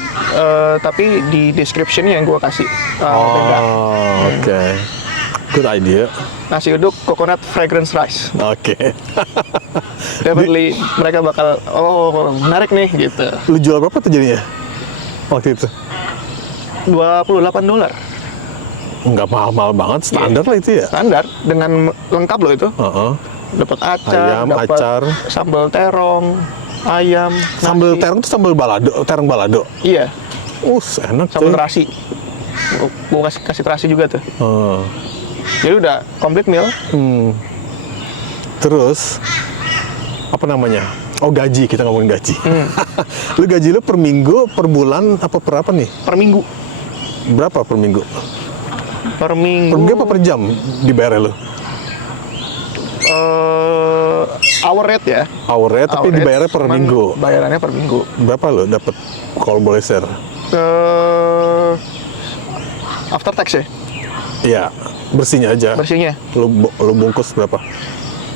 Tapi di description-nya yang gue kasih beda. Oh, oke. Good idea. Nasi uduk coconut fragrance rice. Oke. Definitely mereka bakal menarik nih gitu. Lu jual berapa tuh jadinya? Waktu itu? $28. Nggak mahal-mahal banget, standar lah itu ya? Standar dengan lengkap loh itu. Heeh. Dapat acar, Ayam, dapat acar. sambal terong, ayam, Sambal nasi. terong tuh sambal balado, terong balado. Iya, Enak sambal tuh. terasi. Gue kasih terasi juga tuh. Heeh. Jadi udah complete meal. Terus apa namanya? Oh, gaji, kita ngomongin gaji. Lu gaji lu per minggu, per bulan, apa per apa nih? Per minggu. Berapa per minggu? Per minggu. Per minggu apa per jam dibayar lu? Hour rate ya. Hour rate, tapi Hour rate, dibayarnya per cuman minggu. Bayarannya per minggu. Berapa lu dapat kalau boleh share? After tax ya, Iya, bersihnya aja. bersihnya. Lu bungkus berapa?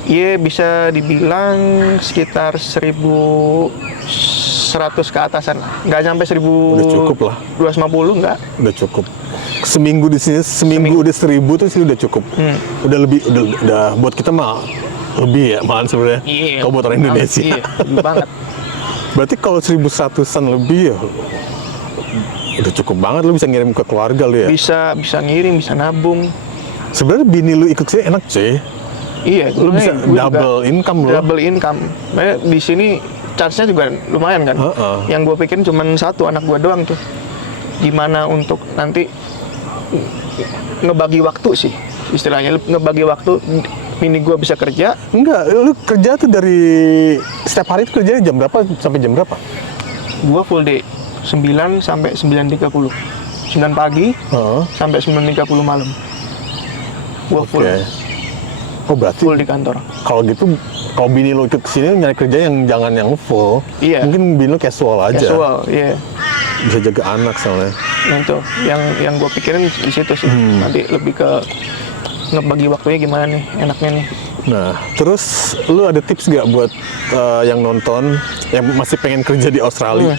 Iya bisa dibilang sekitar 1.100 ke atasan lah. Nggak sampai 1.000. Udah cukup lah. 250 nggak. Udah cukup. Seminggu di sini, seminggu udah 1.000 tuh sih udah cukup. Udah lebih, udah buat kita mah lebih ya malah sebenarnya. Iya. Kalau buat orang Indonesia. Iya, lebih banget. Berarti kalau 1.100-an lebih ya udah cukup banget, lu bisa ngirim ke keluarga lu ya. Bisa ngirim, bisa nabung. Sebenarnya bini lu ikut sini enak cuy. Iya, Lu bisa gue juga double income lu. double income. Makanya di sini chance-nya juga lumayan kan. Heeh. Yang gue pikirin cuma satu, anak gue doang tuh. Gimana untuk nanti ngebagi waktu sih istilahnya, ngebagi waktu. Bini gue bisa kerja. Enggak, lu kerja tuh dari setiap hari tuh kerjanya jam berapa sampai jam berapa? Gue full day 9 sampai 9.30. 9 pagi Heeh. sampai 9.30 malam. Gue full. Oke. Oh, berarti Full di kantor. kalau gitu, kalau bini lu ikut kesini nyari kerja yang jangan yang full. Iya. Mungkin bini lu casual aja. Casual, iya. Bisa jaga anak soalnya. Nah itu yang gue pikirin di situ sih. Nanti lebih ke ngebagi waktunya gimana nih enaknya nih. Nah, terus lu ada tips nggak buat yang nonton yang masih pengen kerja di Australia?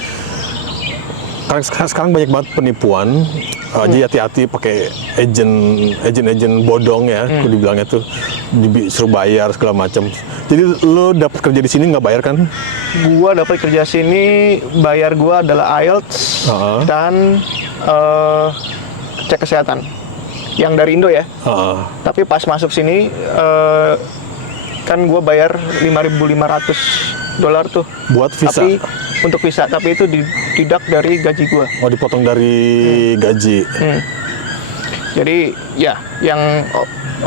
Karena sekarang banyak banget penipuan. Jadi hati-hati pakai agen bodong ya, aku dibilangnya tuh disuruh bayar segala macam. Jadi lu dapat kerja di sini nggak bayar kan? Gua dapat kerja sini, bayar gua adalah IELTS dan cek kesehatan yang dari Indo ya. Tapi pas masuk sini kan gue bayar $5.500 tuh Buat visa? Tapi untuk visa, tapi itu dideduct dari gaji gue. Oh, dipotong dari gaji. Jadi ya yang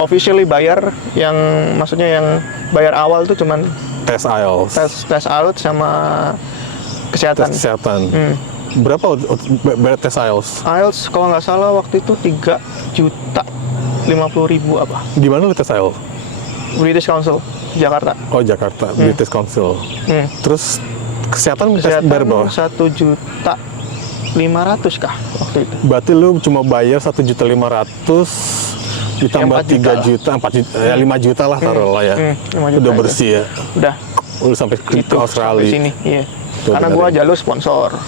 officially bayar, yang maksudnya yang bayar awal tuh cuman Tes IELTS. tes IELTS sama kesehatan. Tes kesehatan. Berapa bayar tes IELTS? IELTS kalau nggak salah waktu itu 3.050.000 apa. Di mana lu tes IELTS? British Council Jakarta. Oh, Jakarta, British Council. Terus kesehatan bayar berapa? 1.500.000 kah waktu itu. Berarti lu cuma bayar 1.500.000 ditambah 3 juta, 4 juta, ya 5 juta lah taruh lah ya. 5 juta Udah itu. bersih ya. Udah. Lu sampai ke Itu Australia. sampai sini, iya. Tuh, Karena bener gua ya. jalur sponsor.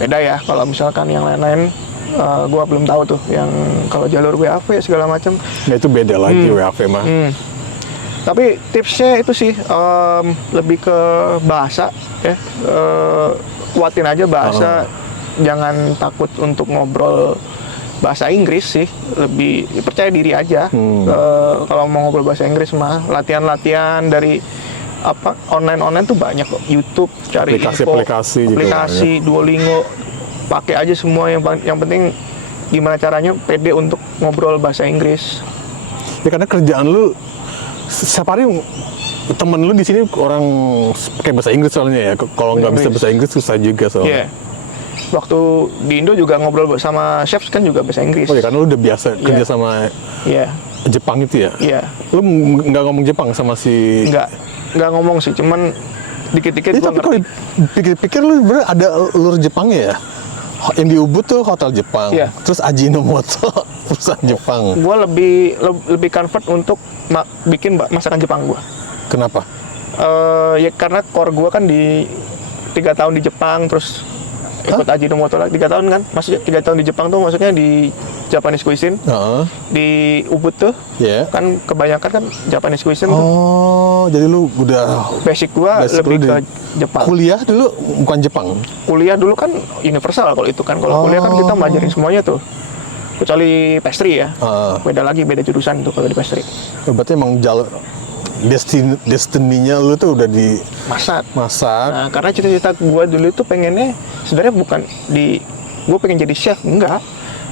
Beda ya kalau misalkan yang lain-lain gua belum tahu tuh yang kalau jalur WAV segala macam. Nah, itu beda lagi WAV mah. Tapi tipsnya itu sih lebih ke bahasa ya. Kuatin aja bahasa, jangan takut untuk ngobrol bahasa Inggris sih, lebih percaya diri aja. Kalau mau ngobrol bahasa Inggris mah latihan-latihan dari apa online tuh banyak kok. YouTube cari Aplikasi juga aplikasi Duolingo, pakai aja semua. Yang penting gimana caranya pede untuk ngobrol bahasa Inggris. Ya karena kerjaan lu setiap hari temen lu di sini orang pakai bahasa Inggris soalnya ya. Kalau nggak bisa bahasa Inggris susah juga soalnya. Iya. Waktu di Indo juga ngobrol sama chefs kan juga bahasa Inggris. Oh ya, karena lu udah biasa kerja sama Iya. Jepang itu ya? Iya. Lu nggak ngomong Jepang sama si... Nggak ngomong sih, cuman dikit-dikit gua Tapi kalau ngerti. dipikir-pikir lu bener ada lur Jepangnya ya? Yang di Ubud tuh hotel Jepang, Iya. terus Ajinomoto perusahaan Jepang. Gue lebih comfort untuk bikin masakan Jepang gue. Kenapa? Ya karena core gue kan di 3 tahun di Jepang, terus ikut Ajinomoto lagi 3 tahun kan. Maksudnya 3 tahun di Jepang tuh maksudnya di Japanese cuisine. Di Ubud tuh kan kebanyakan kan Japanese cuisine tuh. Oh, jadi lu udah Basic gue lebih ke Jepang. kuliah dulu bukan Jepang? Kuliah dulu kan universal kalau itu kan. Kalau kuliah kan kita belajarin semuanya tuh. Kecuali pastry ya. Beda jurusan tuh kalau di pastry. Berarti emang jalur destininya lu tuh udah di Masak. masak. Nah, karena cita-cita gue dulu itu pengennya sebenarnya bukan gue pengen jadi chef, enggak.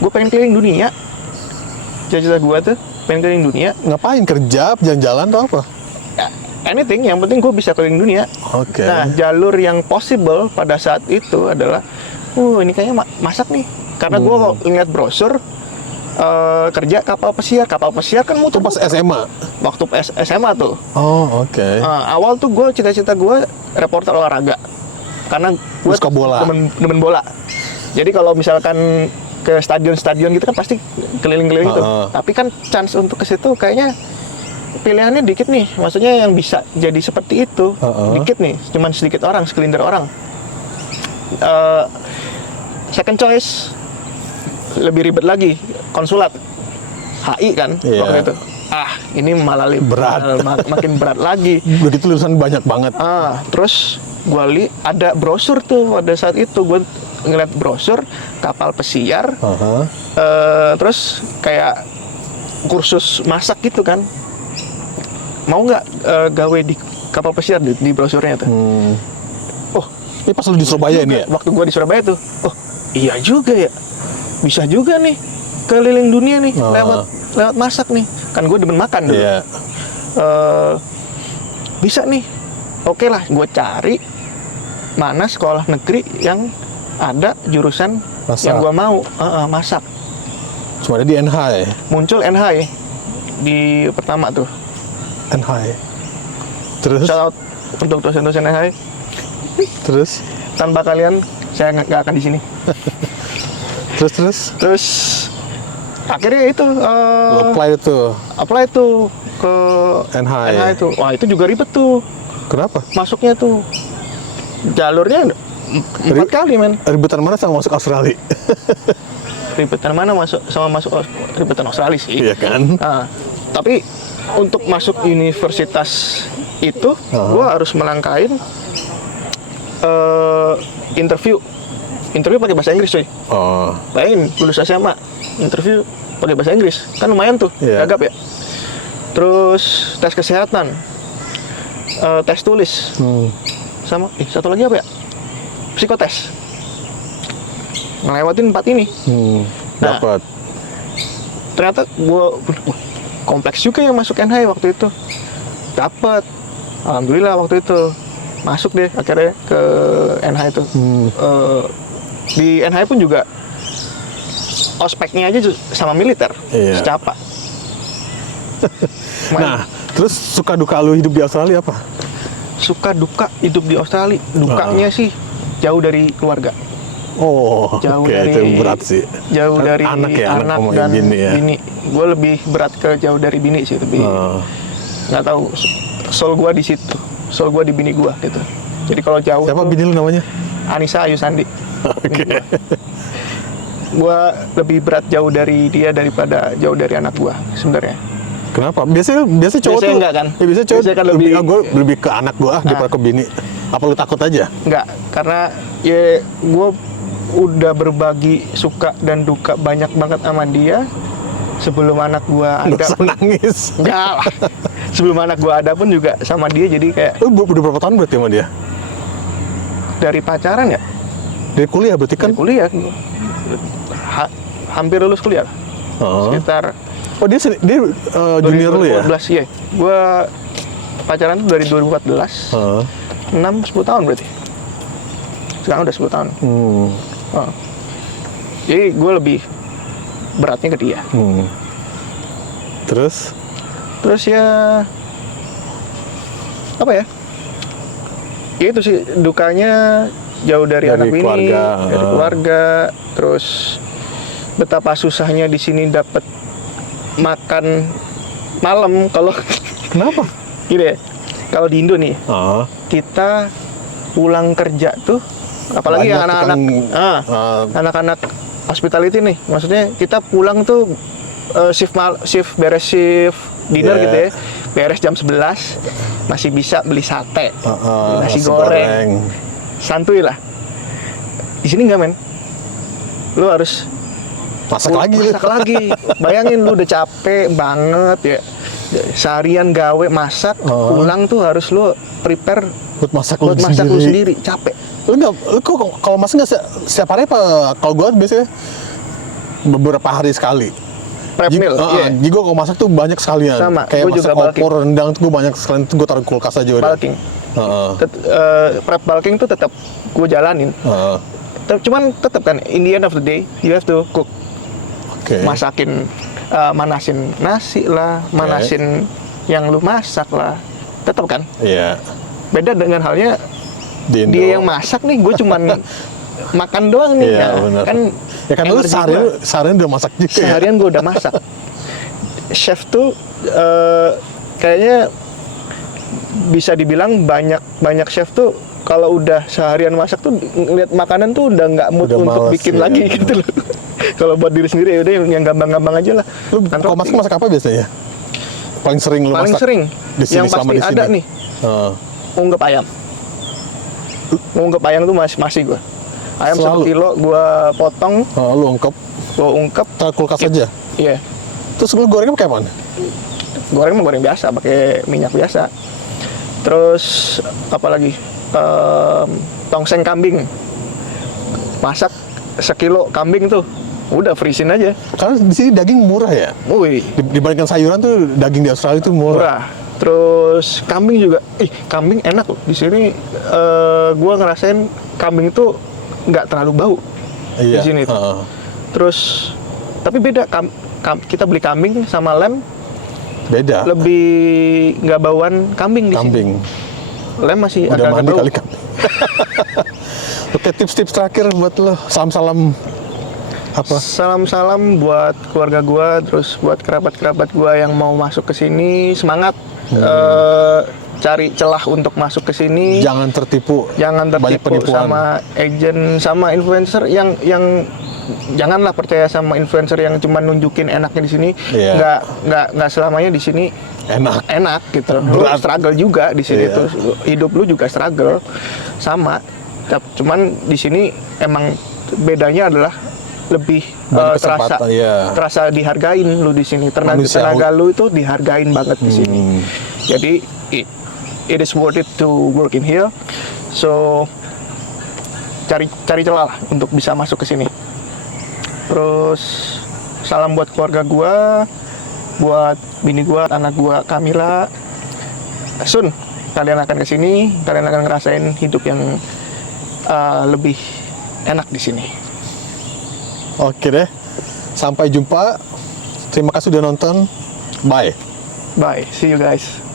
Gue pengen keliling dunia. Cita-cita gue tuh pengen keliling dunia. Ngapain, kerja, jalan-jalan atau apa? Ya, anything, yang penting gue bisa keliling dunia. Oke. Nah, jalur yang possible pada saat itu adalah, ini kayaknya masak nih. Karena gue ngeliat brosur kerja kapal pesiar kan muter Pas SMA? waktu SMA tuh. Oh, oke. Awal tuh gue cita-cita gue reporter olahraga karena gue Suka bola. demen bola. Jadi kalau misalkan ke stadion gitu kan pasti keliling-keliling tuh. Tapi kan chance untuk ke situ kayaknya pilihannya dikit nih. Maksudnya yang bisa jadi seperti itu dikit nih, cuman sedikit orang, segelintir orang. Second choice lebih ribet lagi, konsulat HI kan waktu itu. Ini malah makin berat lagi. Begitu lulusan banyak banget. Terus gue lihat ada brosur tuh pada saat itu, gue ngeliat brosur kapal pesiar, terus kayak kursus masak gitu kan. Mau nggak gawe di kapal pesiar di brosurnya tuh? Ini pas lu di Surabaya ini ya? Waktu gue di Surabaya tuh, iya juga ya. Bisa juga nih keliling dunia nih lewat masak nih, kan gue demen makan dulu. Bisa nih, oke lah, gue cari mana sekolah negeri yang ada jurusan masak yang gue mau, masak. Cuma ada di NH ya? Muncul NH ya di pertama tuh. NH ya? Terus? Shout out untuk dosen-dosen NH. Terus? Tanpa kalian saya nggak akan di sini. Terus? Terus Akhirnya itu Lo apply itu ke NH. itu. Wah, itu juga ribet tuh. Kenapa? Masuknya tuh jalurnya 4 kali, men. Ribetan mana sama masuk Australia? Ribetan mana masuk ribetan Australia sih. Iya kan? Nah, tapi untuk masuk universitas itu, gua harus melangkahin interview pakai bahasa Inggris, coy. Oh, Bayangin, lulus SMA, interview pakai bahasa Inggris, kan lumayan tuh, Iya. gagap ya. Terus tes kesehatan, tes tulis, sama satu lagi apa ya? Psikotes. Ngelewatin 4 ini. Nah. dapat. Ternyata gua kompleks juga yang masuk NH waktu itu. Dapat. Alhamdulillah waktu itu masuk deh akhirnya ke NH itu. Di NH pun juga ospeknya aja sama militer, Iya. secapa. Nah, terus suka duka lu hidup di Australia apa? Suka duka hidup di Australia, dukanya sih jauh dari keluarga, Oh, jauh oke, dari itu berat sih. jauh Kan dari anak ngomongin dan bini ya. bini. Gue lebih berat ke jauh dari bini sih, lebih nggak tahu. Soul gue di situ, soul gue di bini gue gitu. Jadi kalau jauh Siapa tuh, bini lu namanya? Anissa Ayu Sandi. Oke. Gue lebih berat jauh dari dia daripada jauh dari anak gue sebenarnya. Kenapa? Biasanya cowok Biasanya tuh enggak kan? Ya, biasanya cowok Biasanya kan lebih lebih- gue lebih ke anak gue daripada ke bini. Apa lu takut aja? Nggak, karena ya gue udah berbagi suka dan duka banyak banget sama dia sebelum anak gue Gak ada usah pun. nangis. Enggak lah. Sebelum anak gue ada pun juga sama dia, jadi kayak Lu udah berapa tahun berarti sama dia? dari pacaran ya, Dari kuliah berarti kan? dari kuliah, hampir lulus kuliah, Oh. sekitar Oh, dia junior lu ya? 2014 ya. Gue pacaran tuh dari 2014, Heeh. 6-10 tahun berarti. Sekarang udah 10 tahun. Oh. Jadi gue lebih beratnya ke dia. Terus? Terus ya apa ya? Ya itu sih dukanya, jauh dari Dari anak bini, keluarga. dari keluarga. Terus betapa susahnya di sini dapat makan malam. Kalau Kenapa? gini ya, kalau di Indo nih, Ah, kita pulang kerja tuh, apalagi Banyak yang anak-anak anak-anak hospitality nih, maksudnya kita pulang tuh shift beres shift dinner Yeah. gitu ya, beres jam 11 masih bisa beli sate, beli nasi nasi goreng, santuy lah. Di sini nggak, men, lu harus masak lagi lu. masak lagi. Bayangin lu udah capek banget ya, seharian gawe masak, pulang tuh harus lu prepare buat masak lu sendiri, capek. Lu nggak, lu kok kalau masak nggak setiap hari apa? Kalau gua biasanya beberapa hari sekali. Prep meal, iya. Jadi gua kalau masak tuh banyak sekalian. Sama, Kayak gua juga masak bulking. opor, rendang tuh gua banyak sekalian. Tuh gua taruh kulkas aja udah. Bulking. Heeh. Prep bulking tuh tetap gue jalanin. Heeh. Cuman tetap kan, in the end of the day, you have to cook. Oke. Masakin, manasin nasi lah, manasin yang lu masak lah. Tetap kan. Iya. Beda dengan halnya Di Indo. dia yang masak nih, gue cuman makan doang nih. Iya, ya. benar. Kan Ya kan lu energi seharian udah masak juga ya? seharian gue udah masak. Chef tuh kayaknya bisa dibilang banyak chef tuh kalau udah seharian masak tuh ngeliat makanan tuh udah nggak mood Udah untuk males, bikin iya. lagi gitu loh. Kalau buat diri sendiri ya udah yang gampang-gampang aja lah. Lu Kan kalau roti. masak apa biasanya? Paling sering lu Paling masak? sering Di sini, yang selama pasti di sini? ada nih, Heeh. ungkep ayam. Ungkep ayam tuh masih gue. Ayam Selalu? 1 kilo gue potong, Lu ungkep, gue ungkep. taruh kulkas aja. Iya. Terus lu gorengnya pakai apaan? Goreng mah goreng biasa, pakai minyak biasa. Terus apalagi tongseng kambing, masak 1 kilo kambing tuh udah freeze-in aja. Karena di sini daging murah ya. Wih, Dibandingkan sayuran tuh daging di Australia itu murah. murah. Terus kambing juga, kambing enak loh. Di sini gua ngerasain kambing itu nggak terlalu bau Iya. di sini. Heeh. Terus tapi beda, kita beli kambing sama lem Beda. lebih nggak bauan kambing di sini. Kambing. Lem masih Udah agak mandi bau. kali kambing. Oke, tips-tips terakhir buat lo. Salam-salam Apa? Salam-salam buat keluarga gua, terus buat kerabat-kerabat gua yang mau masuk ke sini, semangat. Cari celah untuk masuk ke sini. Jangan tertipu. Jangan Banyak tertipu penipuan. sama agent, sama influencer yang janganlah percaya sama influencer yang cuma nunjukin enaknya di sini. Iya. Nggak selamanya di sini enak gitu. Lu Berat. struggle juga di sini Iya. tuh. Hidup lu juga struggle sama. Cuman di sini emang bedanya adalah lebih Banyak terasa kesempatan, iya. terasa dihargain lu di sini. Manusiawi. Tenaga lu itu dihargain banget di sini. Jadi it is worth it to work in here. So cari celah lah untuk bisa masuk ke sini. Terus salam buat keluarga gua, buat bini gua, anak gua Kamila. Soon kalian akan ke sini, kalian akan ngerasain hidup yang lebih enak di sini. Oke deh. Sampai jumpa. Terima kasih sudah nonton. Bye. Bye, see you guys.